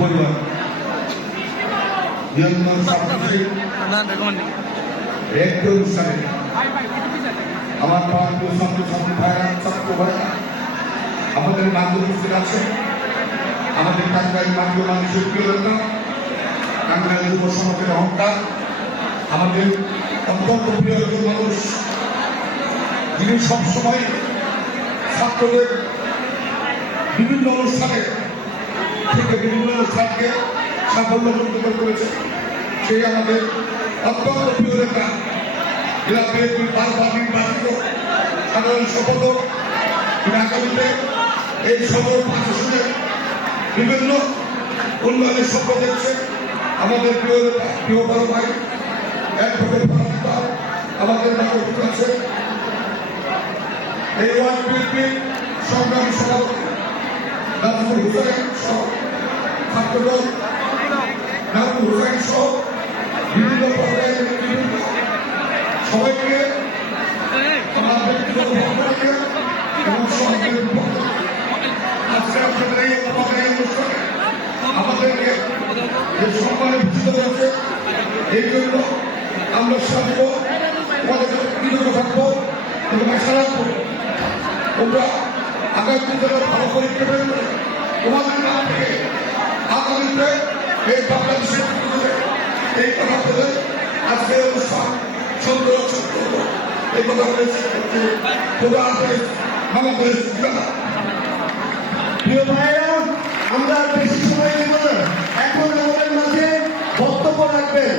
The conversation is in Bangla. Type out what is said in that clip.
পরিবার। একটু অনুষ্ঠানে আমার প্রান্তীয় ছাত্র ছাত্রী ভাইরা ছাত্র ভাইরা আমাদের উপস্থিত আছে। আমাদের টাঙ্গাইল মাধ্যম মানুষের প্রিয় নেতা টাঙ্গাইল যুব সমাজের অহংকার। আমাদের অত্যন্ত প্রিয় একজন মানুষ। যিনি সবসময় ছাত্রদের বিভিন্ন অনুষ্ঠানে থেকে বিভিন্ন অনুষ্ঠানকে সাফল্যমণ্ডিত করে তুলেছে সেই আমাদের অত্যন্ত প্রিয় নেতা জেলা বিএনপির বারবার নির্বাচিত সাধারণ সম্পাদক আগামীতে এই বিভিন্ন উন্নয়নের স্বপ্ন দেখছে আমাদের প্রিয় নেতা, প্রিয় বড় ভাই অ্যাডভোকেট আমাদের নাটক আছে। এই ওয়ার্ড বিএনপির সংগ্রামী সভাপতি, নাজমুল হুসাইন সহ ছাত্রদল নাজমুল হুসাইন সহ বিভিন্ন সবাইকে আমার ব্যক্তিগত পক্ষ এবং সমাজের পক্ষ আমাদেরকে যে সম্মানে ভূষিত এই জন্য আমরা সাধব তোমাদের কাছে কৃতজ্ঞ থাকব এবং আশা রাখব তোমরা আগামী দিনে ভালো পরীক্ষা তোমাদের নাম থেকে আগামীতে এই বাংলাদেশের এই কথা বলে আজকে অনুষ্ঠান সুন্দর সত্য এই কথা বলেছে খোদা হাফেজ জিন্দাবাদ। প্রিয় ভাইরা আমরা বেশি সময় দিব না। এখন আমাদের মাঝে বক্তব্য রাখবেন।